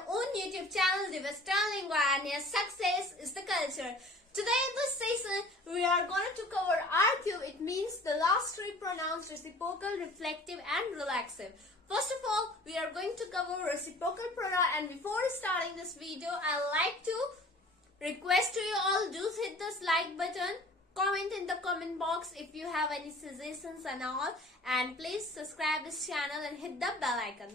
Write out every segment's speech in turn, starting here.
your own YouTube channel, the Western Lingua, and your success is the culture. Today in this session, we are going to cover RQ. It means the last three pronouns: reciprocal, reflective, and relaxive. First of all, we are going to cover reciprocal pronoun, and before starting this video, I'd like to request to you all, do hit this like button, comment in the comment box if you have any suggestions and all, and please subscribe this channel and hit the bell icon.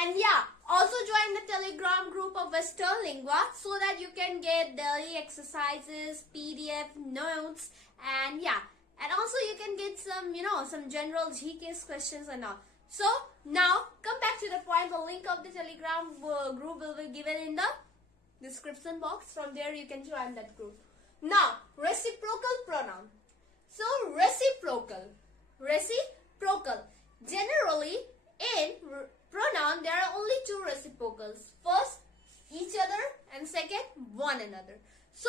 And yeah, also join the Telegram group of Western Lingua so that you can get daily exercises, PDF notes, and yeah, and also you can get some, some general GKs questions and all. So now come back to the point. The link of the Telegram group will be given in the description box. From there you can join that group. Now, reciprocal pronoun. So reciprocal. Generally in pronoun there are only two reciprocals. First, each other, and second, one another. So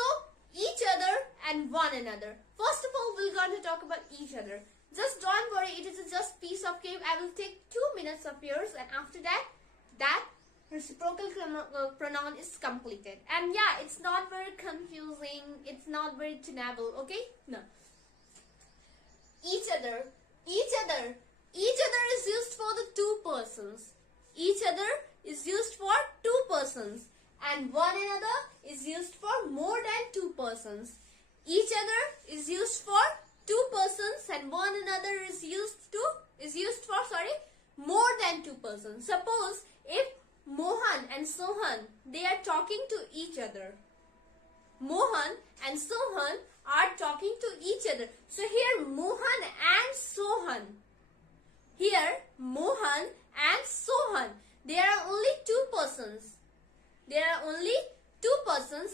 each other and one another. First of all, we're going to talk about each other. Just don't worry, it is just piece of cake. I will take 2 minutes of yours, and after that reciprocal pronoun is completed. And yeah, it's not very confusing, it's not very tenable, okay? No. Each other is used for the two persons. Each other is used for two persons, and one another is used for more than two persons. Each other is used for two persons, and one another is used for more than two persons. Suppose if Mohan and Sohan, they are talking to each other. Mohan and Sohan are talking to each other. So here Mohan and Sohan. Here Mohan and Sohan. There are only two persons.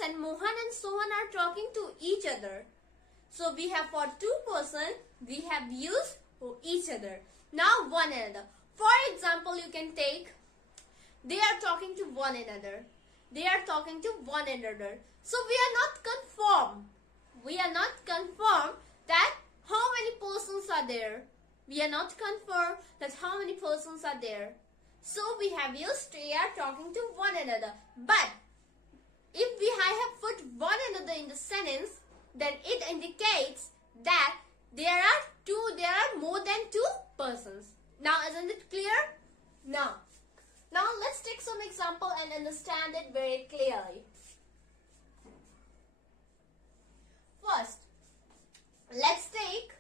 And Mohan and Sohan are talking to each other. So we have for two persons, we have used each other. Now one another. For example, you can take, they are talking to one another. So we are not confirmed that how many persons are there. So we have used they are talking to one another. But if I have put one another in the sentence, then it indicates that there are more than two persons. Now, isn't it clear? Now let's take some example and understand it very clearly. First, let's take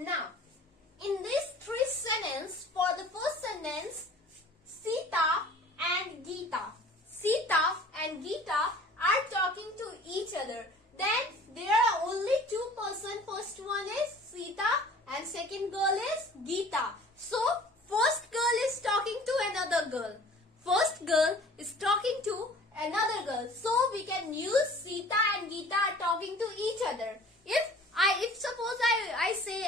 now, in these three sentences, for the first sentence, Sita and Gita are talking to each other. Then there are only two persons. First one is Sita and second girl is Gita. So first girl is talking to another girl. So we can use Sita and Gita are talking to each other. If suppose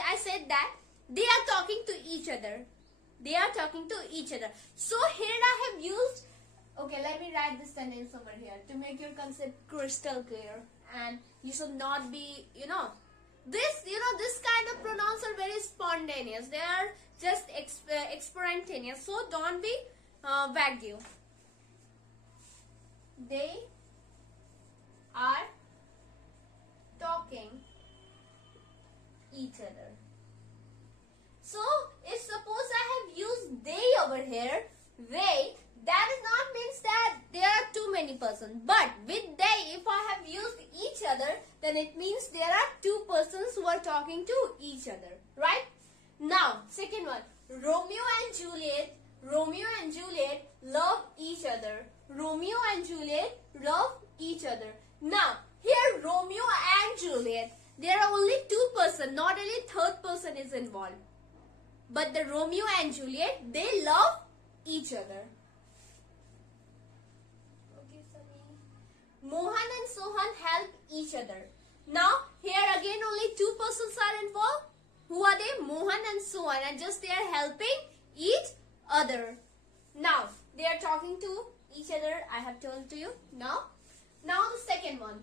I said that they are talking to each other. So here I have used, okay, let me write this sentence over here to make your concept crystal clear, and you should not be, this kind of pronouns are very spontaneous. They are just extemporaneous. So don't be vague. They are talking each other. But with they, if I have used each other, then it means there are two persons who are talking to each other, right? Now, second one, Romeo and Juliet. Romeo and Juliet love each other. Romeo and Juliet love each other. Now, here Romeo and Juliet, there are only two persons, not any third person is involved. But the Romeo and Juliet, they love each other. Okay, sorry. Mohan and Sohan help each other. Now, here again only two persons are involved. Who are they? Mohan and Sohan, and just they are helping each other. Now, they are talking to each other, I have told to you. Now the second one.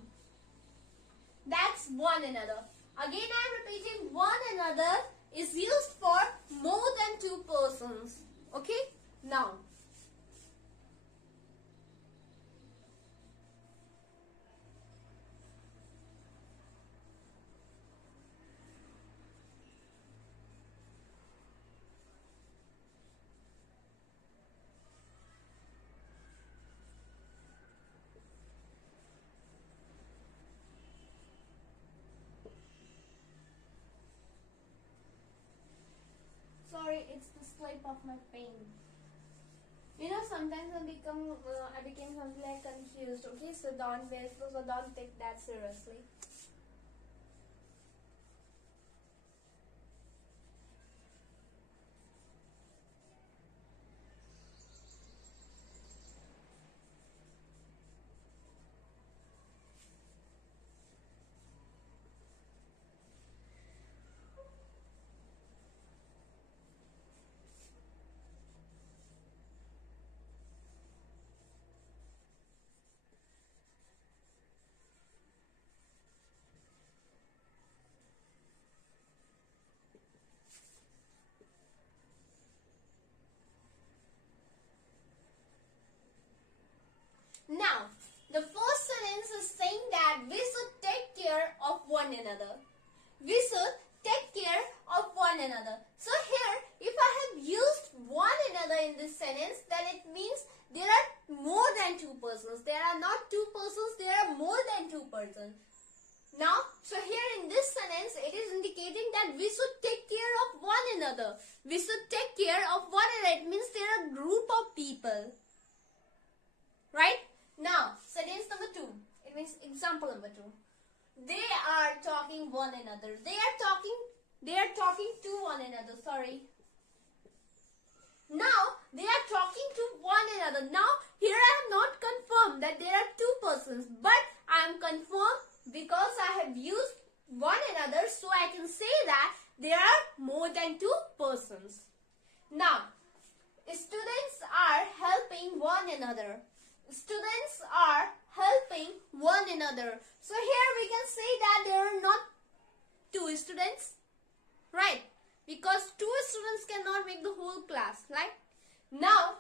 That's one another. Again I am repeating, one another is used for more than two persons. Okay? Now, sorry, it's the slip of my pen. You know, sometimes I became something like confused. Okay, so don't take that seriously. Now, the first sentence is saying that we should take care of one another. We should take care of one another. So here, if I have used one another in this sentence, then it means there are more than two persons. There are not two persons, there are more than two persons. Now, so here in this sentence, it is indicating that we should take care of one another. We should take care of one another. It means there are a group of people. Right? Now, sentence number 2. It means example number 2. They are talking one another. They are talking to one another. Sorry. Now, they are talking to one another. Now, here I have not confirmed that there are two persons. But I am confirmed because I have used one another. So, I can say that there are more than two persons. Now, students are helping one another. Students are helping one another. So here we can say that there are not two students, right? Because two students cannot make the whole class, right? Now,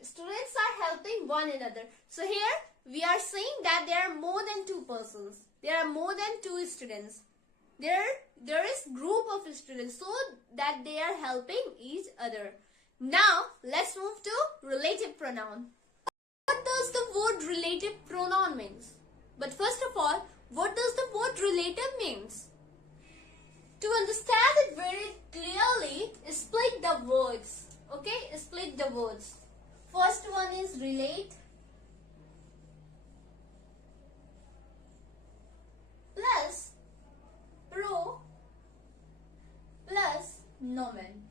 students are helping one another. So here we are saying that there are more than two persons. There are more than two students. There is group of students so that they are helping each other. Now, let's move to relative pronoun. What does the word relative pronoun means? But first of all, what does the word relative means? To understand it very clearly, split the words. Okay, split the words. First one is relate plus pro plus nomen.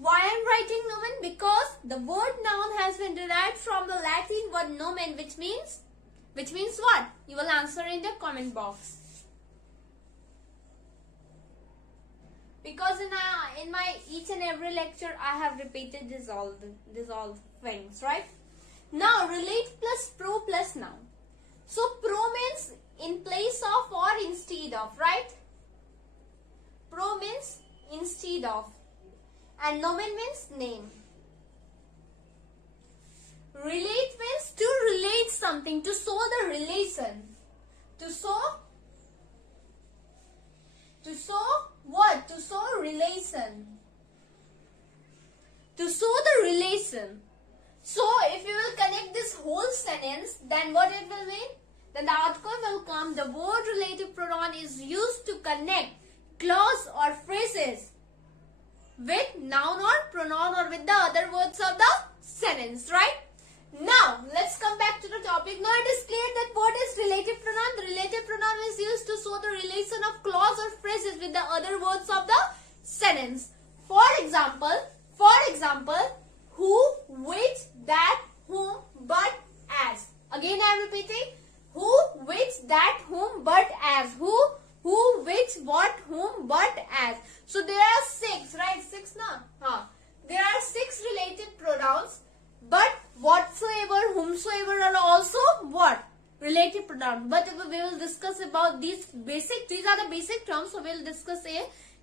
Why I am writing nomen? Because the word noun has been derived from the Latin word nomen, which means what? You will answer in the comment box. Because in my each and every lecture I have repeated this all things, right? Now relate plus pro plus noun. So pro means in place of or instead of, right? Pro means instead of. And nomen means name. Relate means to relate something, to show the relation. To show what? To show relation. To show the relation. So if you will connect this whole sentence, then what it will mean? Then the outcome will come. The word relative pronoun is used to connect clause or phrases with noun or pronoun or with the other words of the sentence, right? Now, let's come back to the topic. Now, it is clear that what is relative pronoun? The relative pronoun is used to show the relation of clause or phrases with the other words of the sentence. For example, who, which, that, whom, but, as. Again, I am repeating. Who, which, that, whom, but, as. Who, which, what, whom, but, as. So, there are 6, right? 6, na? There are 6 relative pronouns. But whatsoever, whomsoever are also what? Relative pronoun. But we will discuss about these are the basic terms, so we will discuss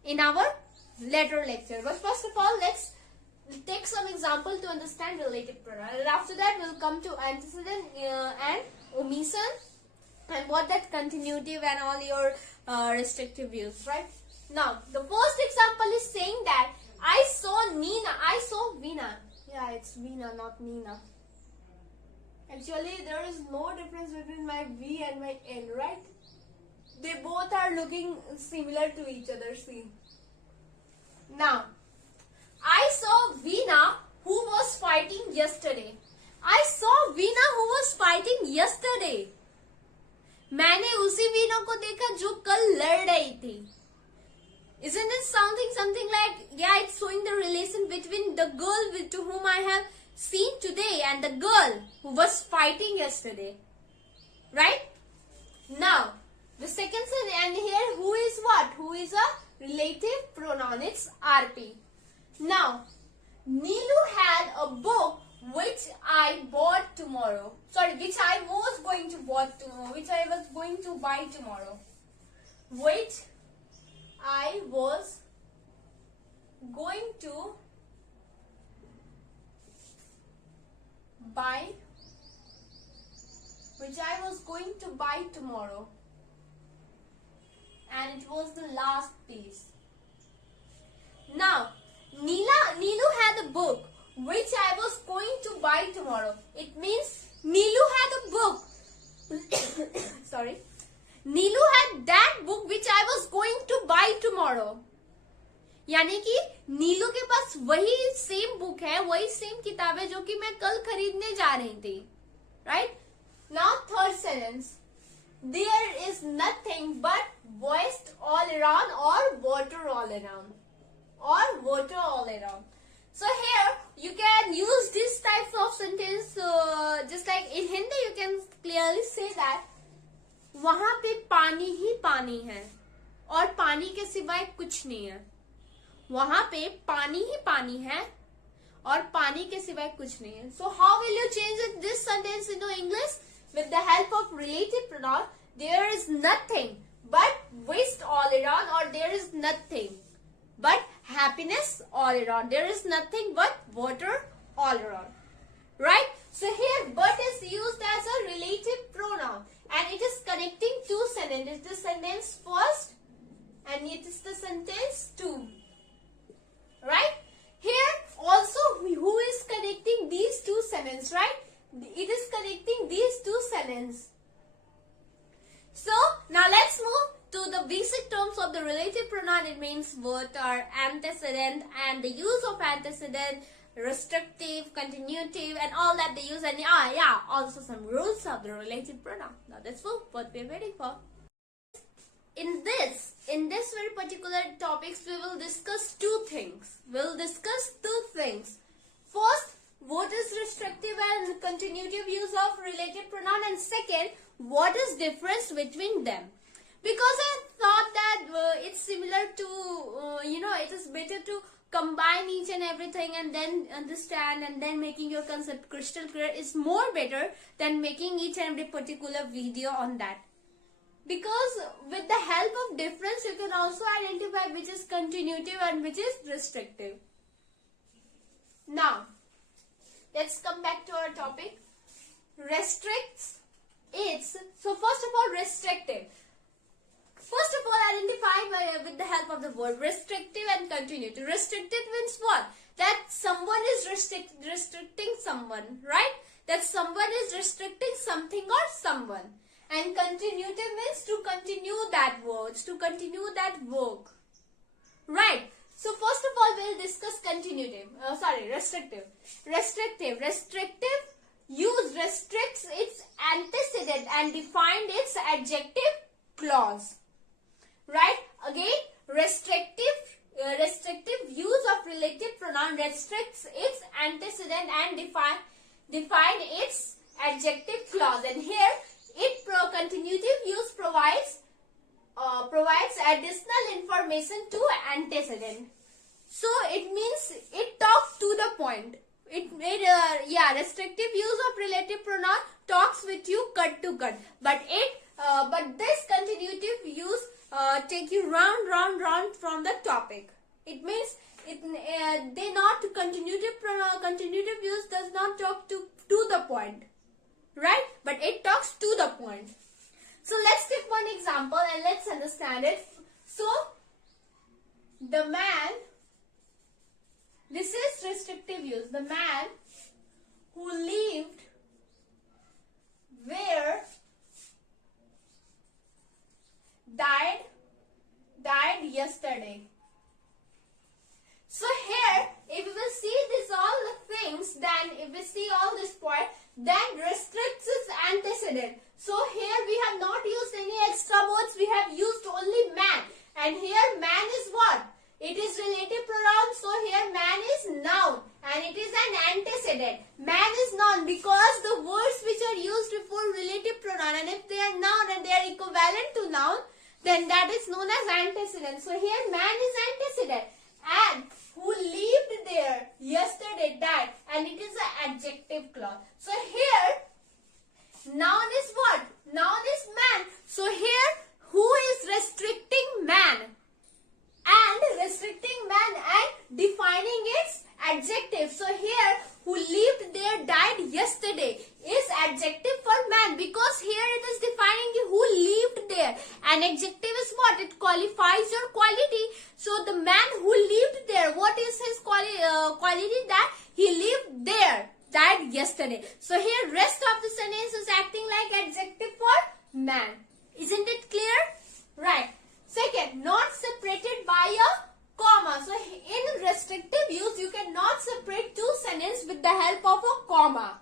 in our later lecture. But first of all, let's take some example to understand relative pronoun. And after that, we will come to antecedent and omission and what that continuative and all your restrictive views, right? Now, the first example is saying that I saw Veena. Yeah, it's Veena, not Nina. Actually, there is no difference between my V and my N, right? They both are looking similar to each other, see. Now, I saw Veena who was fighting yesterday. I saw Veena who was fighting yesterday. मैंने उसी वीना को देखा जो कल लड़ रही थी. Isn't it something like, yeah, it's showing the relation between the girl to whom I have seen today and the girl who was fighting yesterday. Right? Now, the second sentence, and here who is what? Who is a relative pronoun? It's RP. Now, Neelu had a book which I bought tomorrow. Sorry, which I was going to bought tomorrow. Which I was going to buy tomorrow. Which I was going to buy, tomorrow, and it was the last piece. Now, Neelu had a book which I was going to buy tomorrow. It means Neelu had a book. Sorry. Neelu had that book which I was going to buy tomorrow. यानी कि नीलू के पास वही same book है, वही same किताब है जो कि मैं कल खरीदने जा रही थी. Right? Now third sentence. There is nothing but waste all around or water all around. So here you can use these types of sentence just like in Hindi you can clearly say that वहां पे पानी ही पानी है और पानी के सिवाय कुछ नहीं है. वहां पे पानी ही पानी है और पानी के सिवाय कुछ नहीं है. So how will you change this sentence into English? With the help of relative pronoun. There is nothing but waste all around, or there is nothing but happiness all around. There is nothing but water all around. Right? So here but is used as a relative pronoun. And it is connecting two sentences. It is sentence first and it is the sentence two. Right? Here also who is connecting these two sentences, right? It is connecting these two sentences. So now let's move to the basic terms of the relative pronoun. It means what are antecedent and the use of antecedent, restrictive, continuative, and all that they use. And also some rules of the relative pronoun. Now that's what we're waiting for. In this very particular topics, we will discuss two things. First, what is restrictive and continuative use of relative pronoun, and second, what is difference between them. Because I thought that it's similar to, it is better to combine each and everything and then understand and then making your concept crystal clear is more better than making each and every particular video on that. Because with the help of difference, you can also identify which is continuative and which is restrictive. Now, let's come back to our topic. Restricts, so first of all, restrictive. First of all, identify with the help of the word restrictive and continuative. Restrictive means what? that someone is restricting someone, right? That someone is restricting something or someone. And continuative means to continue that words, to continue that work. Right. So first of all, we'll discuss restrictive. Restrictive use restricts its antecedent and defined its adjective clause. Right. Again, restrictive use of relative pronoun restricts its antecedent and define its adjective clause. And here, continuative use provides additional information to antecedent. So it means it talks to the point. Restrictive use of relative pronoun talks with you cut to cut. But this continuative use take you round from the topic. It means continuative use does not talk to the point, right? But it talks to the point. So let's take one example and let's understand it. So the man, this is restrictive use. The man who lived where died yesterday. So here, if we will see all the things, then if we see all this point, then restricts its antecedent. So here we have not used any extra words, we have used only man. And here man is what? It is relative pronoun, so here man is noun and it is an antecedent. Man is noun because the words which are used before relative pronoun, and if they are noun and they are equivalent to noun, then that is known as antecedent. So here man is antecedent. And who lived there yesterday died, and it is an adjective clause. So here noun is what? Noun is man. So here who is restricting man? And restricting man and defining its adjective. So here who lived there died yesterday is adjective for man, because here it is defining who lived there. An adjective is what? It qualifies your quality. So the man who lived there, what is his quality? That he lived there, died yesterday. So here rest of the sentence is acting like adjective for man. Isn't it clear? Right. Second, not separated by a comma. So in restrictive use, you cannot separate two sentences with the help of a comma.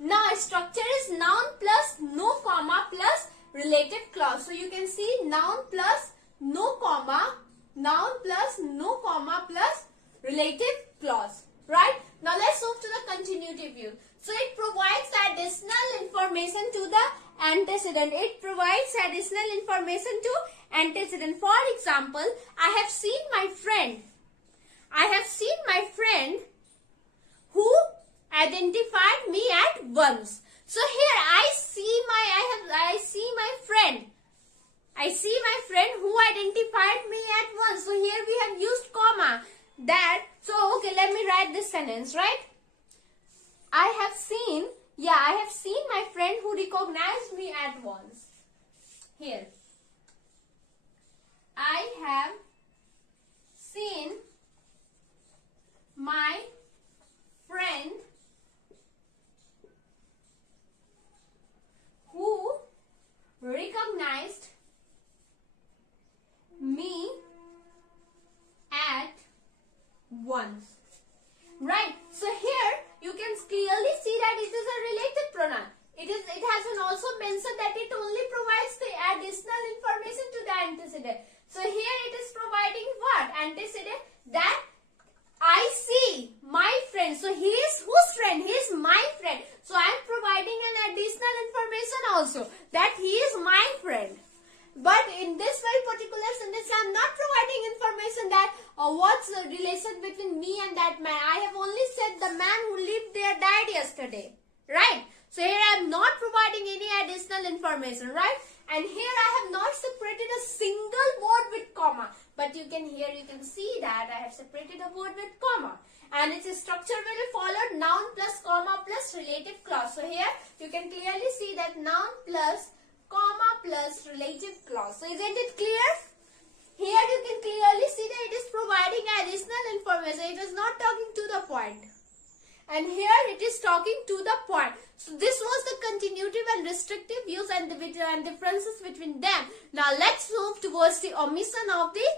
Now structure is noun plus no comma plus relative clause. So you can see noun plus no comma, noun plus no comma plus relative clause. Right? Now let's move to the continuative use. So it provides additional information to the antecedent. It provides additional information to antecedent. For example, I have seen my friend. I have seen my friend who identified me at once. So here I see my friend. I see my friend who identified me at once. So here we have used comma. Okay, let me write this sentence, right? I have seen my friend who recognized me at once. Here. I have seen my friend who recognized me at once. Right. So here you can clearly see that it is a relative pronoun. It has been also mentioned that it only provides the additional information to the antecedent. So here it is providing what? Antecedent, that I see my friend. So he is whose friend? He is my friend. So I am providing an additional information also, that he is my friend. But in this very particular sentence, I am not providing information that what's the relation between me and that man. I have only said the man who lived there died yesterday. Right? So here I am not providing any additional information. Right? And here I have not separated a single word with comma. But you can see that I have separated a word with comma. And its structure will follow noun plus comma plus relative clause. So here you can clearly see that noun plus comma plus relative clause. So isn't it clear? Here you can clearly see that it is providing additional information. It is not talking to the point. And here it is talking to the point. So this was the continuative and restrictive use and the differences between them. Now let's move towards the omission of the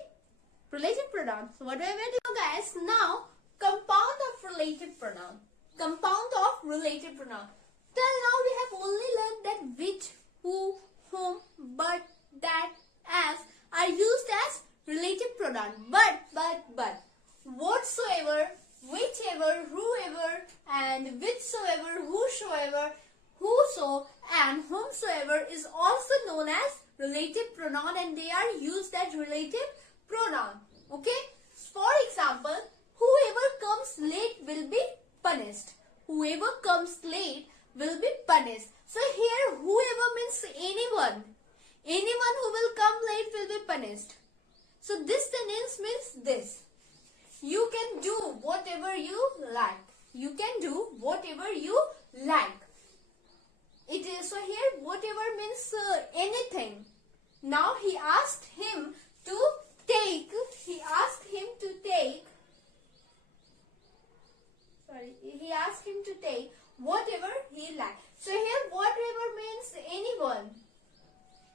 related pronoun. So what do I do, guys? Now compound of related pronoun. Compound of related pronoun. Till now we have only learned that which, who, whom, but, that, as are used as related pronoun. But whatsoever, whichever, whoever, and whichsoever, whosoever, whoso, and whomsoever is also known as relative pronoun, and they are used as relative pronoun. Okay? For example, whoever comes late will be punished. Whoever comes late will be punished. So here whoever means anyone. Anyone who will come late will be punished. So this sentence means this. You can do whatever you like. You can do whatever you like. It is so here whatever means anything. Now he asked him to take. He asked him to take. He asked him to take whatever he liked. So here whatever means anyone,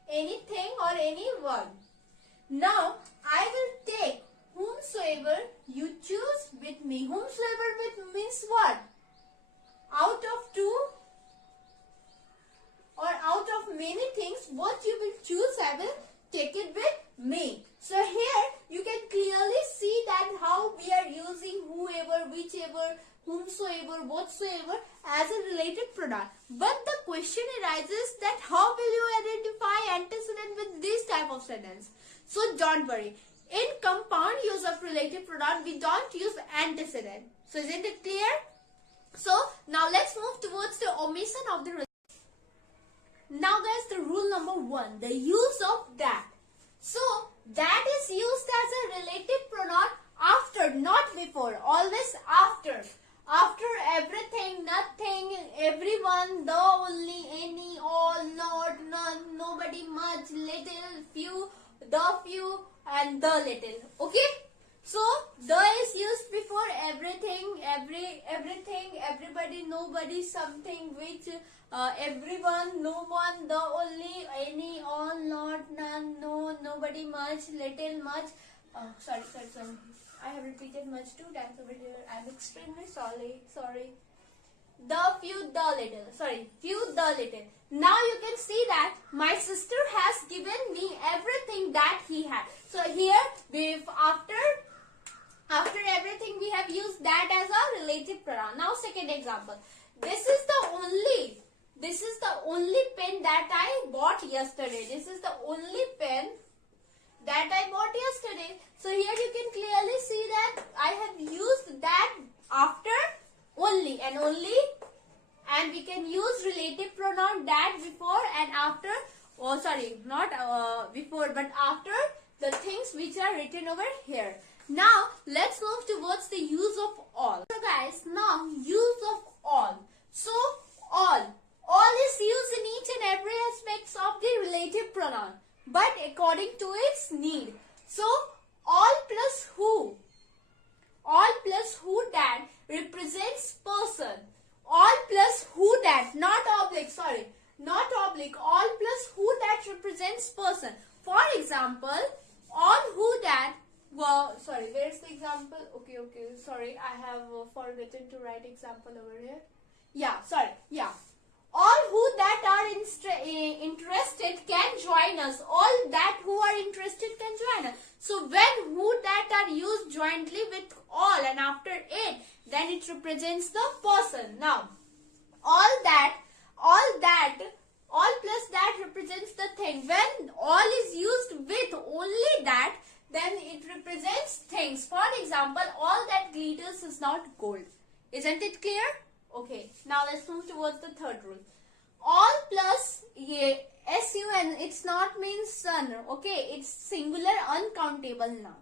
anything or anyone. Now I will take whomsoever you choose with me. Whomsoever with means what? Out of two or out of many things, what you will choose, I will take it with me. So here you can clearly see that how we are using whoever, whichever, whomsoever, whatsoever as a related pronoun. But the question arises that how will you identify antecedent with this type of sentence? So don't worry. In compound use of related pronoun, we don't use antecedent. So isn't it clear? So now let's move towards the omission of the related. Now guys, the rule number 1, the use of that. So that is used as a relative pronoun after, not before, always after. After everything, nothing, everyone, the, only, any, all, not, none, nobody, much, little, few, the few, and the little. Okay? So the is used before everything, everything, everybody, nobody, something, which, everyone, no one, the, only, any, all, not, none, no, nobody, much, little, much. Sorry. I have repeated much 2 times over here. I'm extremely sorry. The, few, the, little. Sorry, few, the, little. Now you can see that my sister has given me everything that he had. So here, after everything, we have used that as a relative pronoun. Now second example. This is the only pen that I bought yesterday. This is the only pen that I bought yesterday. So here you can clearly see that I have used that after only, and we can use relative pronoun that before and after. Oh sorry, not before but after the things which are written over here. Now let's move towards the use of all. So guys, now use of all. So all is used in each and every aspects of the relative pronoun, but according to its need. So all plus who that represents person. All plus who that, not oblique, all plus who that represents person. For example, all who that, well, sorry, where's the example? Okay, sorry, I have forgotten to write example over here. All who that are interested can join us. All that who are interested can join us. So when who that are used jointly with all and after it, then it represents the person. Now, all plus that represents the thing. When all is used with only that, then it represents things. For example, all that glitters is not gold. Isn't it clear? Okay, now let's move towards the third rule. All plus sun, it's not means sun, okay, it's singular uncountable noun.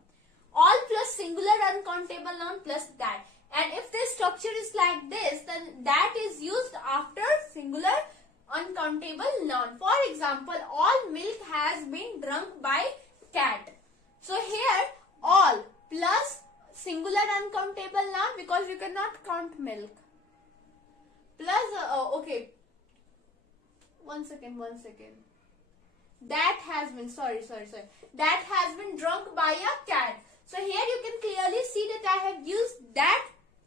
All plus singular uncountable noun plus that. And if the structure is like this, then that is used after singular uncountable noun. For example, all milk has been drunk by cat. So here all plus singular uncountable noun because you cannot count milk. Plus okay. One second. That has been That has been drunk by a cat. So here you can clearly see that I have used that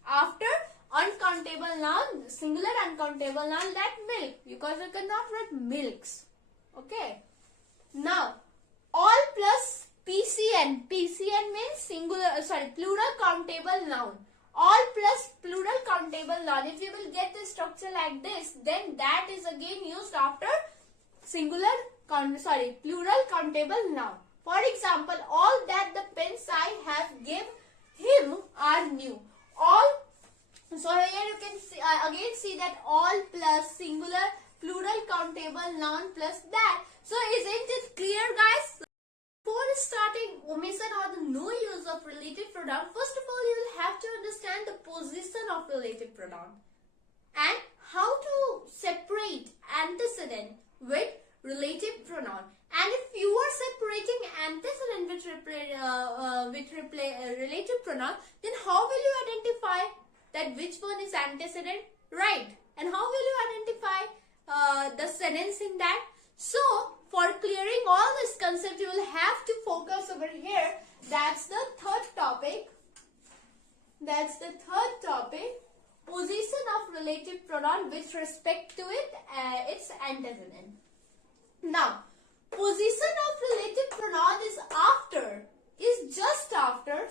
after uncountable noun, singular uncountable noun, that milk, because you cannot write milks. Okay. Now all plus PCN. PCN means plural countable noun. All plus plural countable noun. If you will get the structure like this, then that is again used after plural countable noun. For example, all that the pens I have give him are new. All. So here you can see, again see that all plus singular plural countable noun plus that. So isn't it clear, guys? Before starting omission or the no use of relative pronoun, first of all you will have to understand the position of relative pronoun and how to separate antecedent with relative pronoun. And if you are separating antecedent with relative pronoun, then how will you identify that which one is antecedent, right? And how will you identify the sentence in that? So for clearing all this concept, you will have to focus over here. That's the third topic. Position of relative pronoun with respect to its antecedent. Now, position of relative pronoun is just after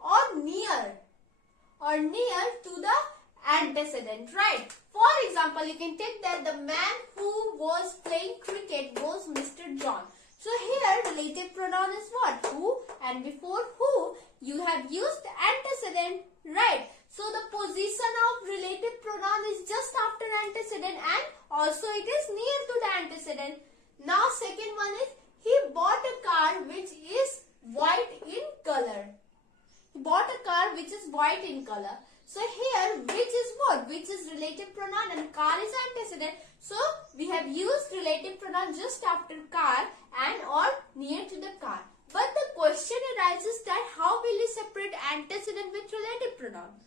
or near to the antecedent, right? For example, you can take that the man who was playing cricket was Mr. John. So here relative pronoun is what? Who, and before who you have used antecedent, right? So the position of relative pronoun is just after antecedent and also it is near to the antecedent. Now second one is he bought a car which is white in color. He bought a car which is white in color. So here which is what? Which is relative pronoun and car is antecedent. So we have used relative pronoun just after car and or near to the car. But the question arises that how will you separate antecedent with relative pronoun?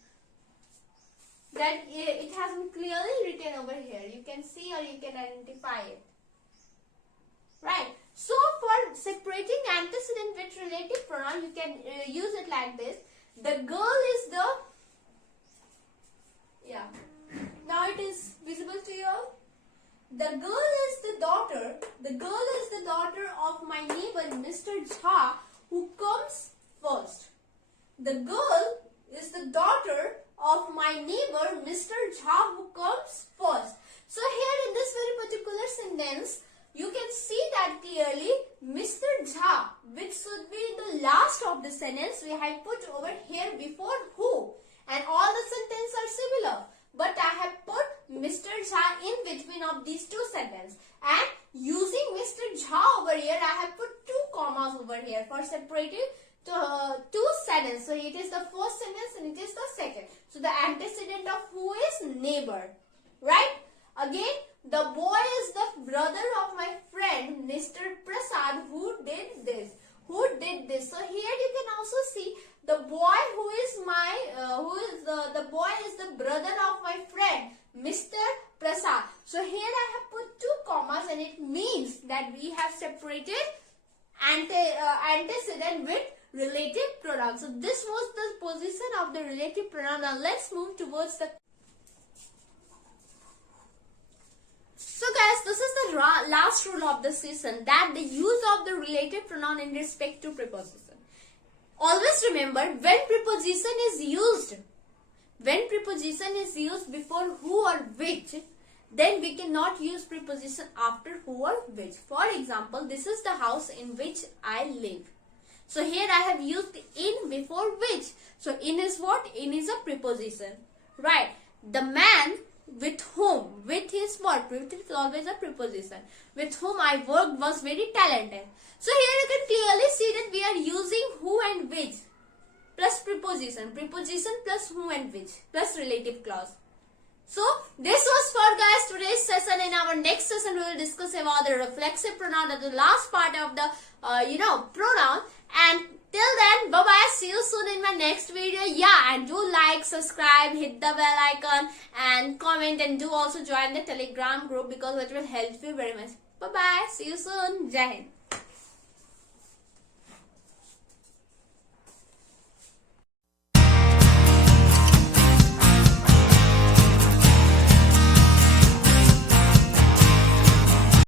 That it has been clearly written over here. You can see or you can identify it. Right. So for separating antecedent with relative pronoun, you can use it like this. The girl is the... Yeah. Now it is visible to you all. The girl is the daughter. The girl is the daughter of my neighbor Mr. Jha, who comes first. The girl is the daughter of my neighbor Mr. Jha, who comes first. So here in this very particular sentence, you can see that clearly Mr. Jha, which should be the last of the sentence, we have put over here before who. And all the sentences are similar. But I have put Mr. Jha in between of these two sentences. And using Mr. Jha over here, I have put two commas over here for separating two sentences. So it is the first sentence and it is the second. So the antecedent of who is neighbor. Right? Again, the boy is the brother of my friend Mr. Prasad who did this. So here you can also see the boy who is the boy is the brother of my friend Mr. Prasad. So here I have put two commas and it means that we have separated antecedent with relative pronoun. So this was the position of the relative pronoun. Now let's move towards the... So guys, this is the last rule of the session, that the use of the relative pronoun in respect to preposition. Always remember, when preposition is used before who or which, then we cannot use preposition after who or which. For example, this is the house in which I live. So here I have used in before which. So in is what? In is a preposition. Right. The man with whom, with is what? With is always a preposition. With whom I worked was very talented. So here you can clearly see that we are using who and which plus preposition. Preposition plus who and which plus relative clause. So this was for guys today's session. In our next session we will discuss about the reflexive pronoun, the last part of the pronoun. And till then, bye bye, see you soon in my next video. Yeah, and do like, subscribe, hit the bell icon and comment, and do also join the Telegram group because it will help you very much. Bye bye, see you soon. Jai Hind.